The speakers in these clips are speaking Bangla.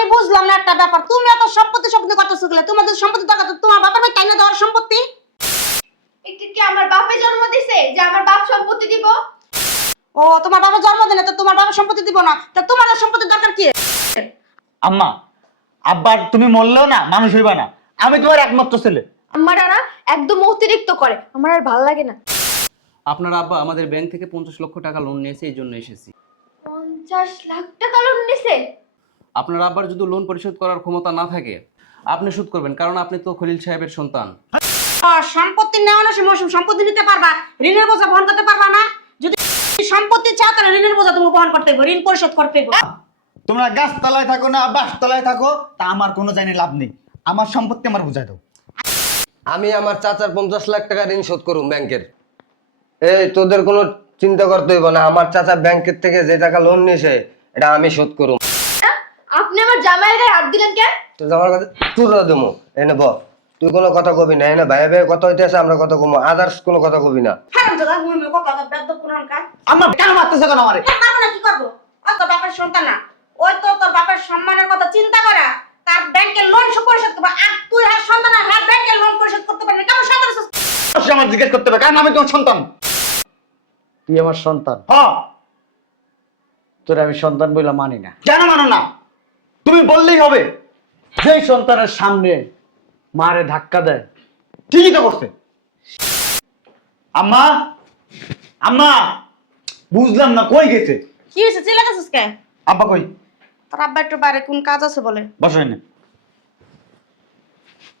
আমি বুঝলাম না একটা ব্যাপার, তুমি এত সম্পত্তি সম্পত্তি করতেছো গেলে, তোমাদের সম্পত্তি দরকার তো তোমার বাপের ভাই টাইনা দেওয়ার সম্পত্তি। এটা কি আমার বাপে জন্ম দিছে যে আমার বাপ সম্পত্তি দিব? ও তোমার বাবা জন্ম দিলে তো তোমার বাবা সম্পত্তি দিব না, তা তোমার আর সম্পত্তির দরকার কি? আম্মা, আব্বা তুমি মরলেও না মানুষ হইবা না। আমি তোমার একমাত্র ছেলে। আমার না একদম অতিরিক্ত করে, আমার আর ভালো লাগে না। আপনার আব্বা আমাদের ব্যাংক থেকে 50 লক্ষ টাকা লোন নিয়েছে, এই জন্য এসেছি। 50 লাখ টাকা লোন নিছে? আপনার আব্বার যদি লোন পরিশোধ করার ক্ষমতা না থাকে আপনি সুদ করবেন, কারণ আপনি তো খলিল সাহেবের সন্তান। সম্পত্তি নেওয়ানোর সময় সম্পত্তি নিতে পারবা, ঋণের বোঝা বহন করতে পারবা না। যদি সম্পত্তি চাও তাহলে ঋণের বোঝা তুমি বহন করতে হবে, ঋণ পরিশোধ করতে হবে। তোমরা গাছ তলায় থাকো না বাস তলায় থাকো, তা আমার কোনো জানি লাভ নেই। আমার সম্পত্তি আমার বুঝাই দাও। আমি আমার চাচার 50 লাখ টাকা ঋণ শোধ করুম ব্যাংকের। এই তোদের কোনো চিন্তা করতে হইব না, আমার চাচা ব্যাংকের থেকে যে টাকা লোন নিয়েছে এটা আমি শোধ করুম। আপনি আমার জামাইয়ের গায়ে হাত দিলেন কেন? তুই আমার কাছে তুরা দেবো এনে ব, তুই কোনো কথা কবি না। এনে ভাই ভাই কথা হইতে আছে, আমরা কথা কমো, আদার্স কোনো কথা কবি না। হারামজাদা, মুই কথা বেদ্য পুরানকার। আমার কেন মারতেছে কেন আমারে? পারবো না, কি করবো? ওই তোর বাপের সন্তান না, ওই তো তোর বাপের সম্মানের কথা চিন্তা করা তার ব্যাংকের লোন পরিশোধ করবে, আর তুই আর সন্তান আর ব্যাংকের লোন পরিশোধ করতে পারবি না। কেমন সন্তান আছিস? অবশ্যই আমার জিজ্ঞেস করতে হবে, কারণ আমি তোমার সন্তান। তুই আমার সন্তান, হ্যাঁ। তোর আমি সন্তান বলে মানি না। কেন মানো না? তুমি বললেই হবে। যেই সন্তানের সামনে মারে ধাক্কা দেয়, ঠিকই তো করছে। আম্মা, আম্মা, বুঝলাম না কই গেছে? কি হয়েছে, চিল্লা গেছিস কে? আব্বা কই? তোর আব্বা একটু বাইরে কোন কাজ আছে বলে। বসো এনে।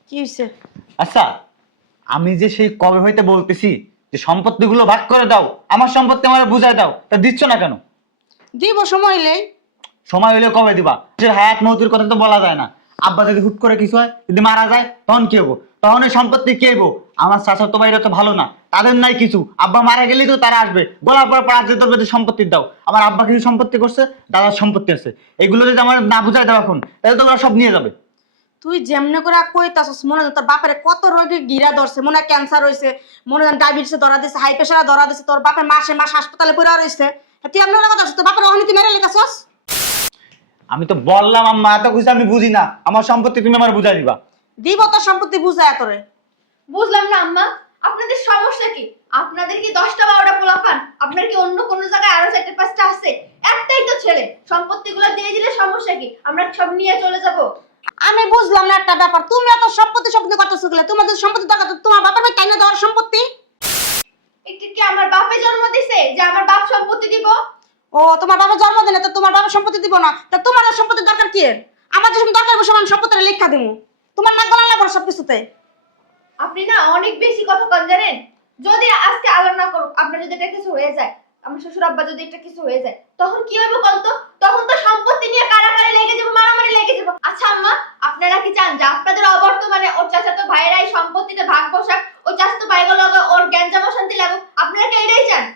কি হয়েছে? আচ্ছা, আমি যে সেই কবে হইতে বলতেছি যে সম্পত্তিগুলো ভাগ করে দাও, আমার সম্পত্তি আমার বুঝাই দাও, তা দিচ্ছ না কেন? দিব সময় হইলেই। সময় হইলে কবে দিবা? যে হায়াত মৌতের কথা তো বলা যায় না। আব্বা যদি হুট করে কিছু হয়, যদি মারা যায়, তখন কি হবো? তখন এই সম্পত্তি কে হবো? আমার চাচাতো ভাইরা তো ভালো না, তাদের নাই কিছু। আব্বা মারা গেলেই তো তারা আসবে, বলার পর পাঁচ যে সম্পত্তি দাও। আমার আব্বা কিছু সম্পত্তি করছে, দাদার সম্পত্তি আছে, এগুলো যদি আমার না বুঝাই দাও এখন, তাহলে তো ওরা সব নিয়ে যাবে। তুই যেমনে করে কইতাছস, মনে হয় তোর বাপের কত রোগে গিরা ধরছে, মনে হয় ক্যান্সার হয়েছে, মনে হয় ডায়াবেটিসে ধরা দিছে, হাই প্রেশারে ধরা দিছে, তোর বাপের মাসে মাস হাসপাতালে পড়ে রয়েছে। তুই এমন কথা তোর বাপের অহনীতি মেরে লেখাছস। আমি তো বললাম আম্মা, এত কিছু আমি বুঝি না, আমার সম্পত্তি তুমি আমার বুঝাই দিবা। দিব তোর সম্পত্তি বুঝায় তোরে। বুঝলাম না আম্মা, আপনাদের সমস্যা কি? আপনাদের কি 10টা 12টা পোলাপান? আপনার কি অন্য কোনো জায়গায় আরো 4টা 5টা আছে? একটাই তো ছেলে, সম্পত্তিগুলো দিয়ে দিলে সমস্যা কি? আমরা সব নিয়ে চলে যাব। আমি বুঝলাম না একটা ব্যাপার, তুমি এত সম্পত্তি সম্পত্তি করতেছো গেলে, তোমাদের সম্পত্তি দরকার তো তোমার বাপের ভাই টাইনা দেওয়ার সম্পত্তি। এটা কি আমার বাপে জন্ম দিছে যে আমার বাপ সম্পত্তি দিব? ও তোমার বাবা জন্ম দিলে তো তোমার বাবার সম্পত্তি দিব না, তা তোমার আর সম্পত্তির দরকার কি? আমার যখন দরকার বসে আমি সম্পত্তিটা লেখা দিব, তোমার নাক গলা লাগবে সব কিছুতে। আপনি না অনেক বেশি কথা কন জানেন। যদি আজকে আল্লাহ না করুক আপনার যদি এটা কিছু হয়ে যায়, আমার শ্বশুর আব্বা যদি এটা কিছু হয়ে যায়, তখন কি হবে বলতো? তখন তো সম্পত্তি নিয়ে কারাকারি লেগে যাবে, মারামারি লেগে যাবে। আচ্ছা আম্মা, আপনারা কি চান যে আপনাদের অবর্তমানে ওর চাচাতো ভাইয়েরাই সম্পত্তিতে ভাগ বসাক, ওর চাচাতো ভাইগুলো ওর জ্ঞানজাম শান্তি লাগুক? আপনারা কি এটাই চান?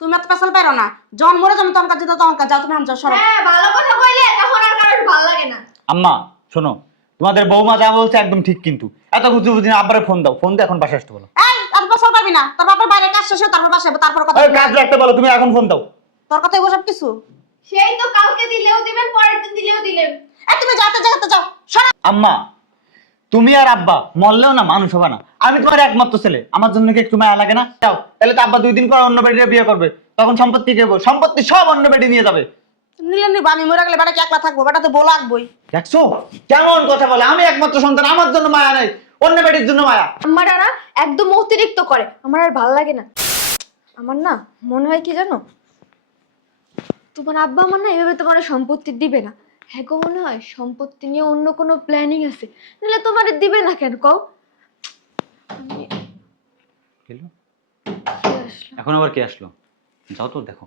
তুমি এত পেছাল পারো না, যখন মরে যাবে তখন কাজে তখন কাজ যাও, তুমি হাম যাও সরো। হ্যাঁ, ভালো কথা কইলে তখন আর কারোর ভালো লাগে না। আম্মা শোনো, তোমাদের বৌমা যা বলছে একদম ঠিক, কিন্তু এত কিছু বুঝি না। আব্বারে ফোন দাও, ফোন দিয়ে এখন বাসায় আসতে বলো। এই এত পেছাল পারবি না, তোর বাপের বাইরে কাজ শেষ হয়ে তারপর বাসায় তারপর কথা। এই কাজ রাখতে বলো, তুমি এখন ফোন দাও। তোর কথাই বসব কিছু। সেই তো কালকে দিলেও দিবেন, পরের দিন দিলেও দিলেন। এই তুমি যাতে যাতে যাও সরো। আম্মা, তুমি আর আব্বা মরলেও না মানুষ হবে না। আমি তোমার একমাত্র ছেলে, আমার জন্য কি একটু মায়া লাগে না? যাও, তাহলে তো আব্বা 2 দিন পর অন্য বেডিরে বিয়ে করবে, তখন সম্পত্তি কে সম্পত্তি সব অন্য বেডি নিয়ে যাবে। নিলে নিব, আমি মরে গেলে বেটা কি একলা থাকবো? বেটা তো বউ লাগবই। দেখছো কেমন কথা বলে? আমি একমাত্র সন্তান, আমার জন্য মায়া নাই, অন্য বেডির জন্য মায়া। আমার না একদম অতিরিক্ত করে, আমার আর ভালো লাগে না। আমার না মনে হয় কি জানো, তোমার আব্বা আমার না এভাবে তোমার সম্পত্তি দিবে না। হ্যাঁ গো, মনে হয় সম্পত্তি নিয়ে অন্য কোনো প্ল্যানিং আছে, নাহলে তোমার দিবে না কেন কও? এখন আবার কে আসলো? যাও তো দেখো।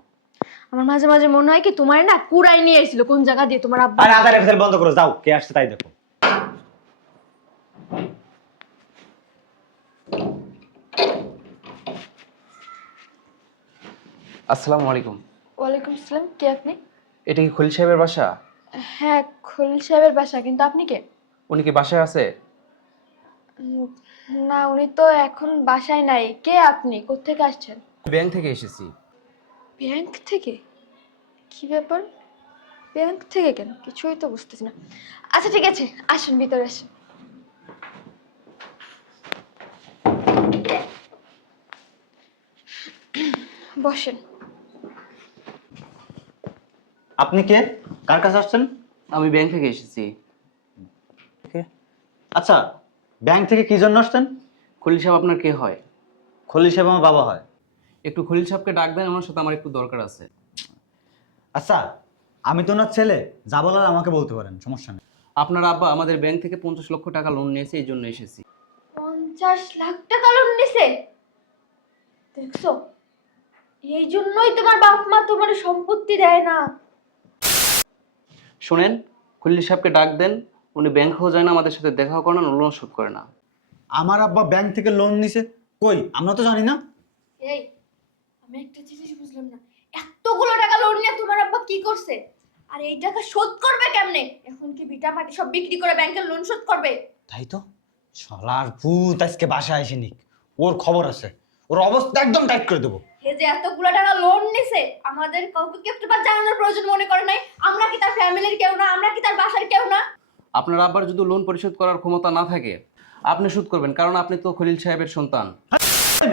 আমার মাঝে মাঝে মনে হয় কি তোমার না কুড়াই নিয়ে এসেছিল কোন জায়গা দিয়ে তোমার আব্বা। আরে আধারে ফের বন্ধ করো, যাও কে আসছে তাই দেখো। আসসালামু আলাইকুম। ওয়ালাইকুম আসসালাম, কে আপনি? এটা কি খলিল সাহেবের বাসা? হ্যাঁ, খলিল সাহেবের বাসা, কিন্তু আপনি কে? উনি কি বাসায় আছে? না, উনি তো এখন বাসায় নাই। কে আপনি? কোত্থেকে আসছেন? ব্যাংক থেকে এসেছি। ব্যাংক থেকে? কি ব্যাপার? ব্যাংক থেকে কেন? কিছুই তো বুঝতেছি না। আচ্ছা ঠিক আছে, আসুন ভিতরে আসুন। বসেন। আপনি কে? কার কাছে আসছেন? আমি ব্যাংক থেকে এসেছি। আচ্ছা, ব্যাংক থেকে কি জন্য আসছেন? খলিল সাহেব আপনার কে হয়? খলিল সাহেব আমার বাবা হয়। একটু খলিল সাহেবকে ডাক দেন, আমার সাথে আমার একটু দরকার আছে। আচ্ছা, আমি তো ওনার ছেলে, যা বলার আমাকে বলতে পারেন, সমস্যা নেই। আপনার আব্বা আমাদের ব্যাংক থেকে 50 লক্ষ টাকা লোন নিয়েছে, এই জন্য এসেছি। 50 লাখ টাকা লোন নিছে? দেখছো, এই জন্যই তোমার বাপ মা তোমার সম্পত্তি দেয় না। শোনেন, খলিল সাহেবকে ডাক দেন, উনি ব্যাংকেও যায় না, আমাদের সাথে দেখাও করে না, লোন শোধ করে না। আমার আব্বা ব্যাংক থেকে লোন নিছে? কই, আমরা তো জানি না। এই, আমি একটা জিনিস বুঝলাম না, এতগুলো টাকা লোন নিয়ে তোমার আব্বা কি করছে? আর এই টাকা শোধ করবে কেমনে? এখন কি ভিটা মাটি সব বিক্রি করে ব্যাংকের লোন শোধ করবে? তাই তো, শালার ভূত আজকে বাসায় আসেনি। ওর খবর আছে, ওর অবস্থা একদম টাইট করে দেবো। হে যে এতগুলো টাকা লোন নিছে, আমাদের কাউকে কি একটু জানানোর প্রয়োজন মনে করে নাই? আমরা কি তার ফ্যামিলির কেউ না? আমরা কি তার বাসার কেউ না? আপনার আব্বার যদি লোন পরিশোধ করার ক্ষমতা না থাকে, আপনি শোধ করবেন, কারণ আপনি তো খলিল সাহেবের সন্তান।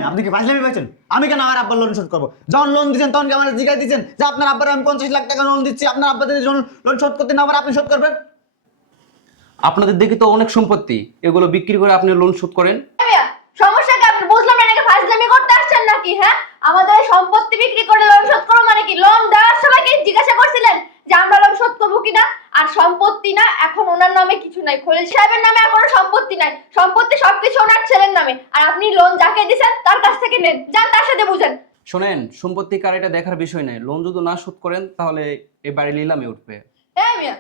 আপনি কি বাজলামি পাচ্ছেন? আমি কেন আমার আব্বার লোন শোধ করবো? যখন লোন দিচ্ছেন তখন কি আমার জিজ্ঞাসা দিচ্ছেন যে আপনার আব্বার আমি 50 লাখ টাকা লোন দিচ্ছি, আপনার আব্বা যদি লোন শোধ করতে না পারে আপনি শোধ করবেন? আপনাদের দেখি তো অনেক সম্পত্তি, এগুলো বিক্রি করে আপনি লোন শোধ করেন। ভাইয়া, সমস্যা কি? আপনি বুঝলাম না, নাকি ফাজলামি করতে আসছেন নাকি? হ্যাঁ, আমাদের সম্পত্তি বিক্রি করে লোন শোধ করো মানে কি? লোন দেওয়ার সময় কি জিজ্ঞাসা করছিলেন যে আমরা লোন শোধ করবো কিনা? আর সম্পত্তি না, এখন ওনার নামে কিছু নাই, খলিল সাহেবের নামে আর কোনো সম্পত্তি নাই। সম্পত্তি সবকিছু ওনার ছেলের নামে। আর আপনি লোন যাকে দিয়েছেন তার কাছ থেকে নেন, যান তার সাথে বুঝেন। শোনেন, সম্পত্তি কার এটা দেখার বিষয় নাই, লোন যদি না শোধ করেন তাহলে এই বাড়ি নিলামে উঠবে। হ্যাঁ মিয়া,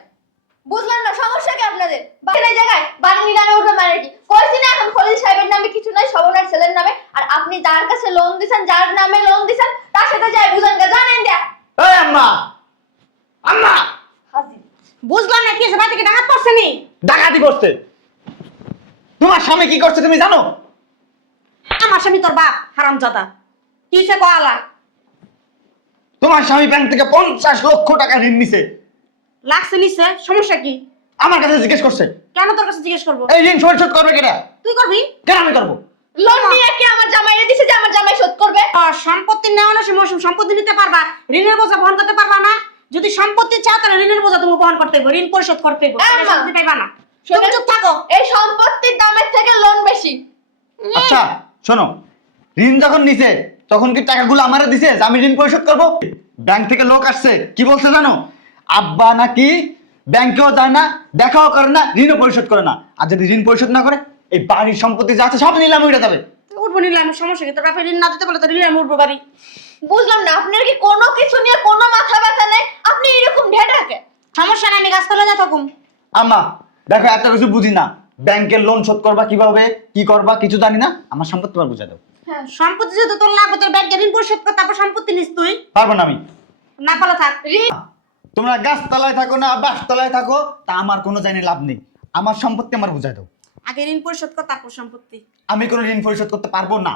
বুঝলাম না, সমস্যা কি আপনাদের? বাড়ির জায়গায় বাড়ি নিলামে উঠবে মানে কি? কইছি না এখন খলিল সাহেবের নামে কিছু নাই, সব ওনার ছেলের নামে। আর আপনি যার কাছে লোন দিয়েছেন, যার নামে লোন দিয়েছেন, তার সাথে যাই বুঝেন, জানেন দেয়া। এই আম্মা, আম্মা, হাজির। বুঝলাম না কি হয়েছে, বাড়ি থেকে ডাকাত পড়ছে নি? ডাকাতি করছে। তোমার স্বামী কি করছে তুমি জানো? আমার স্বামী তোর বাপ হারামজাদা। কি হয়েছে কয়ালা? তোমার স্বামী ব্যাংক থেকে 50 লক্ষ টাকা ঋণ নিছে। লাগছে নিছে, সমস্যা কি? আমার কাছে জিজ্ঞেস করছে। কেন তোর কাছে জিজ্ঞেস করবো? এই ঋণ পরিশোধ করবে কেটা? তুই করবি? কেন আমি করবো? লোন নিয়ে কি আমার জামাইরে দিছে যে আমার জামাই শোধ করবে? সম্পত্তি নেওয়ানোর সময় সম্পত্তি নিতে পারবা, ঋণের বোঝা বহন করতে পারবা না। যদি সম্পত্তি চাও তাহলে ঋণের বোঝা তুমি বহন করতে হবে, ঋণ পরিশোধ করতে হবে, এই মা। দিতে পারবা না। তুমি শোনেন, চুপ থাকো। এই সম্পত্তির দামের থেকে লোন বেশি। আচ্ছা শোনো, ঋণ যখন নিছে তখন কি টাকাগুলো আমারে দিছে যে আমি ঋণ পরিশোধ করব? ব্যাংক থেকে লোক আসছে, কি বলছে জানো? আব্বা নাকি ব্যাংকেও যায় না, দেখাও করে না, ঋণও পরিশোধ করে না। আর যদি ঋণ পরিশোধ না করে এই বাড়ির সম্পত্তি যা আছে সব নিলামে উঠে যাবে। উঠবো নিলাম, সমস্যা কি? তোর বাপের ঋণ না দিতে পারলে তোর ঋণ উঠবো বাড়ি। বুঝলাম না, আপনার কি কোনো কিছু নিয়ে কোনো মাথা ব্যথা নেই? আপনি এরকম ঢেঢাকে। সমস্যা নাই, আমি গাছতলা যা থাকুম। আম্মা দেখো, এত কিছু বুঝি না, ব্যাংকের লোন শোধ করবা কিভাবে, কি করবা কিছু জানি না, আমার সম্পত্তি তোমার বুঝাই দাও। হ্যাঁ, সম্পত্তি যেহেতু তোর লাগবে, তোর ব্যাংকে ঋণ পরিশোধ কর, তারপর সম্পত্তি নিস তুই। পারবো না আমি। না পালা থাক। ঋণ তোমরা গাছতলায় থাকো না বাসতলায় থাকো, তা আমার কোনো জানি লাভ নেই। আমার সম্পত্তি আমার বুঝাই দাও। আগে ঋণ পরিশোধ কর, তারপর সম্পত্তি। আমি কোনো ঋণ পরিশোধ করতে পারবো না।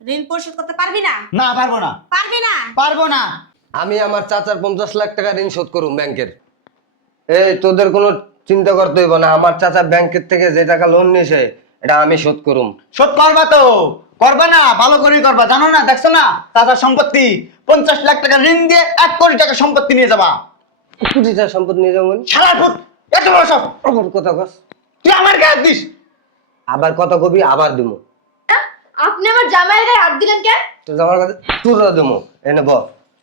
ঋণ পরিশোধ করতে পারবি না? না পারবো না, পারবি না? পারবো না। আমি আমার চাচার 50 লাখ টাকা ঋণ শোধ করুম ব্যাংকের। এই তোদের কোনো চিন্তা করতে হইব না, আমার চাচা ব্যাংকের থেকে যে টাকা লোন নিয়েছে এটা আমি শোধ করুম। শোধ করবা তো করবা না, ভালো করেই করবা। জানো না, দেখছো না চাচার সম্পত্তি? 50 লাখ টাকা ঋণ দিয়ে 1 কোটি টাকা সম্পত্তি নিয়ে যাবা। কোটি টাকা সম্পদ নিয়ে যাবো? শালার পুত, এত বড় সব ওর কথা কস, তুই আমার গায়ে হাত দিস। আবার কথা কবি আবার দিমু। আপনি আমার জামাইয়ের গায়ে হাত দিলেন কেন? তুই আমার কাছে তুরা দিমু। এনে ব,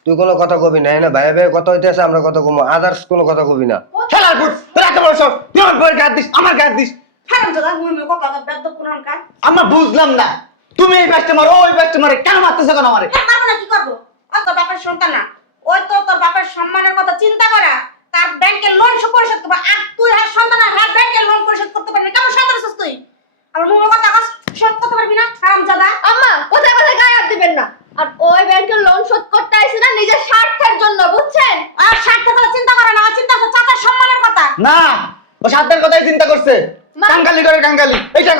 তুই কোনো কথা কবি না, এনে ভাই ভাই কথা হইতেছে, আমরা কথা কমু, আদার্স কোনো কথা কবি না। শালার পুত, তোর এত বড় সব, তুই আমার বউয়ের গায়ে হাত দিস, আমার গায়ে হাত দিস। হারামজাদা, মুই কথা বেদ্য পুরানকার। আমরা বুঝলাম না, তুমি এই ব্যাচটা মারো ওই ব্যাচটা মারে, কেন মারতেছো কেন আমারে? হ্যাঁ, মারবো না, কি করবো? ও তোর বাপের সন্তান না? ওই তো তোর বাপের সম্মানের কথা চিন্তা করা, তার ব্যাংকের লোন পরিশোধ করবা। আর তুই হ্যাঁ সন্তান, হ্যাঁ ব্যাংকের লোন পরিশোধ করতে পারবি না? কেমন সন্তান আছিস তুই? আর মুখে কথা কস, শোধ করতে পারবি না? হারামজাদা। আম্মা, কোথায় কোথায় গায়ে হাত দিবেন না। আর ওই ব্যাংকের লোন শোধ করতে আইছে না নিজের স্বার্থের জন্য, বুঝছেন? আর স্বার্থ কথা চিন্তা করে না, আর চিন্তা আছে চাচার সম্মানের কথা। না, ও সাধ্যের কথাই চিন্তা করছে। মা- কাঙ্গালি করে কাঙ্গালি, এইটা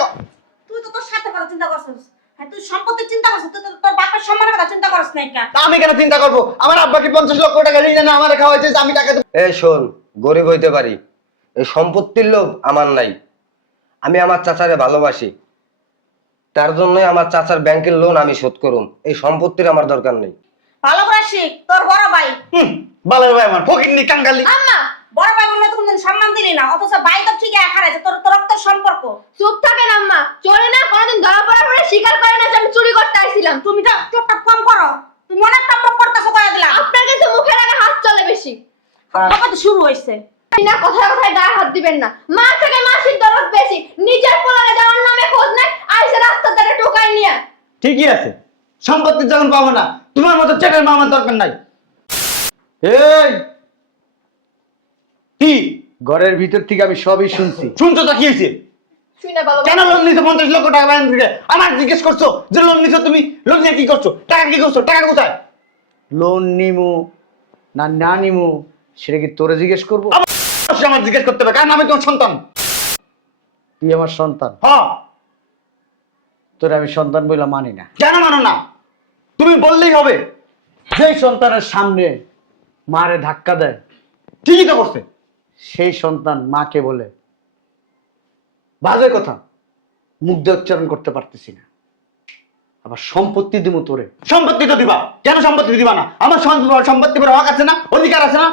তুই তো তোর স্বার্থের কথা চিন্তা করছিস। হ্যাঁ, তুই সম্পত্তির চিন্তা করছিস, তুই তো তোর বাপের সম্মানের কথা চিন্তা করছিস না। তা আমি কেন চিন্তা করবো? আমার আব্বা কি 50 লক্ষ টাকা ঋণ না আমার খাওয়াইছে, আমি টাকা দেব? এই শোন, গরিব হইতে পারি, এই সম্পত্তির লোভ আমার নাই। আমি আমার চাচারে ভালোবাসি, তার জন্যই আমার চাচার ব্যাংকের লোন আমি শোধ করুম। এই সম্পত্তির আমার দরকার নেই। ভালো করে শিখ, তোর বড় ভাই। ভালো ভাই আমার ফকিন্নি কাঙ্গালি। আম্মা, বড় ভাই বললে তো কোনদিন সম্মান দিলি না, অথচ ভাই তো ঠিক একা আছে, তোর তো রক্তের সম্পর্ক। চুপ থাকেন আম্মা, চলে না কোনোদিন ধরা পড়ার পরে স্বীকার করে না যে আমি চুরি করতে আসছিলাম। তুমি তো চুপটা কম করো, তুমি অনেক টপক করতেছো কয়ে দিলাম। আপনার কিন্তু মুখের আগে হাত চলে বেশি। বাবা তো শুরু হইছে। না কথায় কথায় গায়ে হাত দিবেন না। মা থেকে মাসির দরদ বেশি, নিজের পোলারে যাওয়ার নামে খোঁজ নেই, আইসে রাস্তার ধারে টোকাই নিয়ে। ঠিকই আছে, সম্পত্তি যখন পাবো না, তোমার মতো চেটের মামার দরকার নাই। এই কি ঘরের ভিতর থেকে আমি সবই শুনছি। শুনছো তো কি হয়েছে? শুই না ভালো কেন লোন নিছো 50 লক্ষ টাকা ব্যাংক থেকে? আমার জিজ্ঞেস করছো যে লোন নিছো, তুমি লোন নিয়ে কি করছো? টাকা কি করছো? টাকা কোথায়? লোন নিমু না না নিমু সেটা কি তোরে জিজ্ঞেস করবো? অবশ্যই আমার জিজ্ঞেস করতে হবে, কারণ আমি তোমার সন্তান। তুই আমার সন্তান, হ্যাঁ। তোরে আমি সন্তান বলে মানি না। কেন মানো না? তুমি বললেই হবে। যেই সন্তানের সামনে মারে ধাক্কা দেয়, ঠিকই তো করছে। সেই সন্তান মাকে বলে বাজে কথা, মুখ দিয়ে উচ্চারণ করতে পারতেছি না। আবার সম্পত্তি দিব তোরে। সম্পত্তি তো দিবা, কেন সম্পত্তি দিবা না? আমার সম্পত্তি করে হক আছে না, অধিকার আছে না?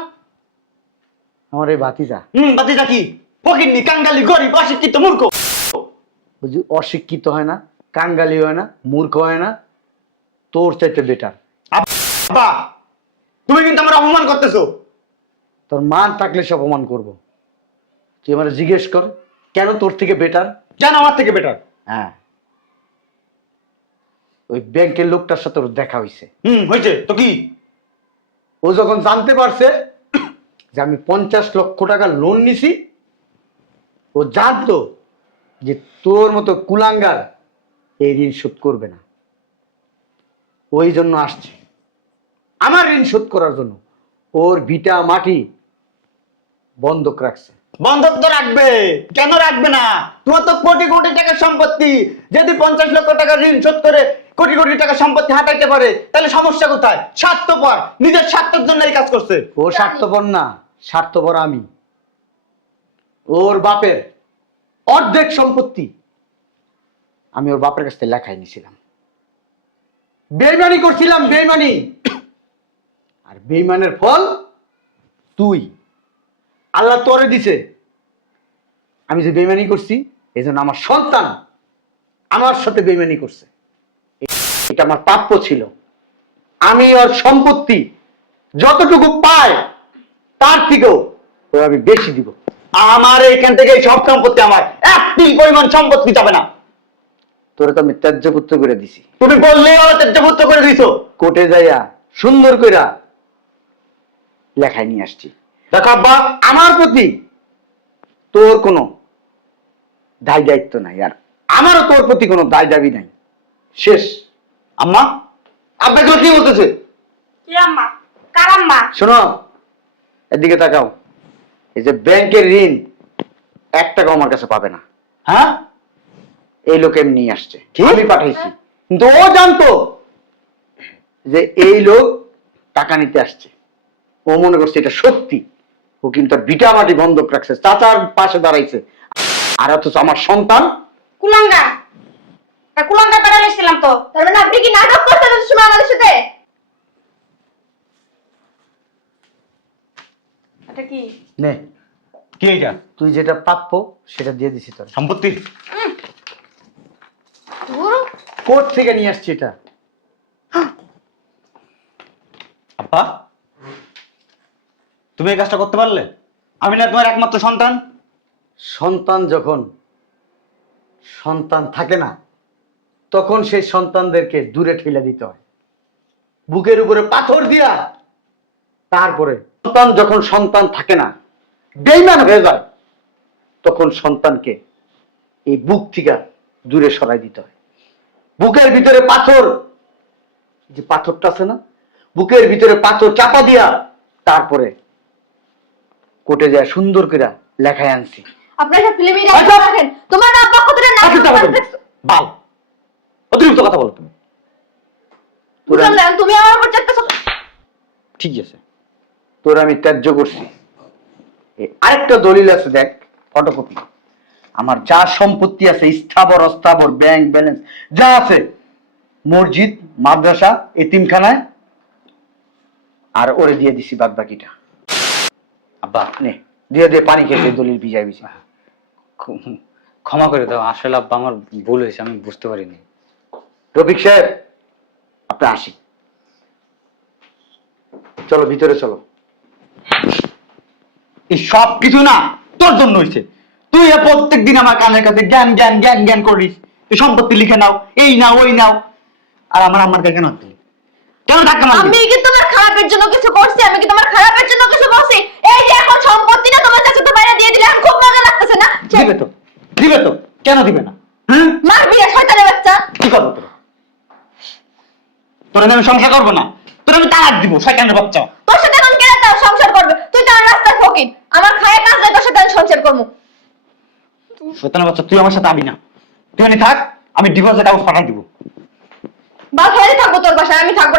আমার এই ভাতিজা বাতিজা কি ফকিন্নি কাঙ্গালি গরিব অশিক্ষিত মূর্খ। বুঝি অশিক্ষিত হয় না, কাঙ্গালি হয় না, মূর্খ হয় না, তোর চাইতে বেটার। বাবা, তুমি কিন্তু আমার অপমান করতেছো। তোর মান থাকলে সে অপমান করবো। তুই আমার জিজ্ঞেস কর কেন তোর থেকে বেটার? কেন আমার থেকে বেটার? হ্যাঁ, ওই ব্যাংকের লোকটার সাথে ওর দেখা হয়েছে। হয়েছে তো কি? ও যখন জানতে পারছে যে আমি 50 লক্ষ টাকা লোন নিছি, ও জানতো যে তোর মতো কুলাঙ্গার এই ঋণ শোধ করবে না। ওই জন্য আসছে আমার ঋণ শোধ করার জন্য। ওর ভিটা মাটি বন্ধক রাখছে। বন্ধক তো রাখবে, কেন রাখবে না? তোমার তো কোটি কোটি টাকার সম্পত্তি। যদি 50 লক্ষ টাকা ঋণ শোধ করে কোটি কোটি টাকা সম্পত্তি হাতাইতে পারে, তাহলে সমস্যা কোথায়? স্বার্থপর, নিজের স্বার্থের জন্য এই কাজ করছে। ও স্বার্থপর না, স্বার্থপর আমি। ওর বাপের অর্ধেক সম্পত্তি আমি ওর বাপের কাছ থেকে লেখাই নিয়েছিলাম। বেইমানি করছিলাম, বেইমানি। আর বেইমানের ফল তুই, আল্লাহ তোরে দিছে। আমি যে বেইমানি করছি, এই জন্য আমার সন্তান আমার সাথে বেইমানি করছে। এটা আমার প্রাপ্য ছিল। আমি ওর সম্পত্তি যতটুকু পাই তার থেকেও ওর আমি বেশি দিব। আমার এখান থেকে এই সব সম্পত্তি আমার, এক তিল পরিমাণ সম্পত্তি যাবে না। তোরে তো আমি ত্যায্যপুত্র করে দিছি। তুমি বললেই ওরা তেজ্যপুত্র করে দিছো। কোর্টে যাইয়া সুন্দর কইরা লেখাই নিয়ে আসছি। দেখো আব্বা, আমার প্রতি তোর কোনো দায় দায়িত্ব নাই, আর আমারও তোর প্রতি কোনো দায় দাবি নাই। শেষ। আম্মা, আব্বা এগুলো কি বলতেছে? কি আম্মা? কার আম্মা? শোনো, এদিকে তাকাও। এই যে ব্যাংকের ঋণ 1 টাকাও আমার কাছে পাবে না। হ্যাঁ, এই লোক এমনি আসছে, কি? আমি পাঠাইছি। কিন্তু ও জানতো যে এই লোক টাকা নিতে আসছে। ও মনে করছে এটা সত্যি। ও কিন্তু বিটা মাটি বন্ধক রাখছে, চাচার পাশে দাঁড়াইছে। আর অথচ আমার সন্তান কুলাঙ্গা, কুলাঙ্গা বেড়া লেছিলাম তো। তার মানে আপনি কি নাটক করতেন ওই সময় আমাদের সাথে? এটা কি? নে, কি এটা? তুই যেটা প্রাপ্য সেটা দিয়ে দিছি তোর। সম্পত্তি? ধুর, কোর্ট থেকে নিয়ে আসছি এটা। আব্বা, তুমি এই কাজটা করতে পারলে? আমি না তোমার একমাত্র সন্তান। সন্তান যখন সন্তান থাকে না, তখন সেই সন্তানদেরকে দূরে ঠেলে দিতে হয়, বুকের উপরে পাথর দিয়া। তারপরে সন্তান যখন সন্তান থাকে না, বেঈমান হয়ে যায়, তখন সন্তানকে এই বুক থেকে দূরে সরাই দিতে হয়। বুকের ভিতরে পাথর, যে পাথরটা আছে না, বুকের ভিতরে পাথর চাপা দিয়া তারপরে কোর্টে যায় সুন্দর করে লেখায় আনছি। আপনার সব ফিল্মি আচ্ছা। রাখেন। তোমার না পক্ষ থেকে না বাল, অতিরিক্ত কথা বলো তুমি। বুঝলাম না, তুমি আমার উপর চেষ্টা ঠিক আছে, তোর আমি ত্যায্য করছি। আরেকটা দলিল আছে, দেখ ফটোকপি। আমার যা সম্পত্তি আছে, স্থাবর অস্থাবর, ব্যাংক ব্যালেন্স যা আছে, মসজিদ, মাদ্রাসা, এতিমখানায়, আর ওরে দিয়ে দিছি বাদ বাকিটা। আব্বা নে, দিয়ে দিয়ে পানি খেতে দলিল ভিজাই ভিজা। ক্ষমা করে দাও, আসলে আব্বা আমার ভুল হয়েছে, আমি বুঝতে পারিনি। রফিক সাহেব, আপনি আসি, চলো ভিতরে চলো। এই সব কিছু না তোর জন্য হয়েছে। তুই প্রত্যেক দিন আমার কানের কাছে জ্ঞান জ্ঞান জ্ঞান জ্ঞান করিস, এই সম্পত্তি লিখে নাও, এই নাও ওই নাও, আর আমার আম্মার কেন দিলি? কেন ধাক্কা মারলি? আমি কি তোমার খারাপের জন্য কিছু করছি? আমি কি তোমার খারাপের জন্য কিছু করছি? এই যে এখন সম্পত্তিটা তোমার কাছে তো বাইরে দিয়ে দিলে এখন খুব মজা লাগতেছে না? দিবে তো, দিবে তো, কেন দিবে না? হ্যাঁ, মারবি না শয়তানের বাচ্চা? কি করবো তোর? তোর আমি সংসার করবো না, তোর আমি তালাক দিব, শয়তানের বাচ্চা। তোর সাথে এখন কেন তাও সংসার করবে? তুই তো আর রাস্তার ফকির। আমার খায় কাজ নাই, তোর সাথে আমি সংসার করবো। শয়তানের বাচ্চা, তুই আমার সাথে আবি না। তুই এখানে থাক, আমি ডিভোর্সের কাগজ পাঠাই দিব। বাসায় থাকবো তোর বাসায়, আমি থাকবো না।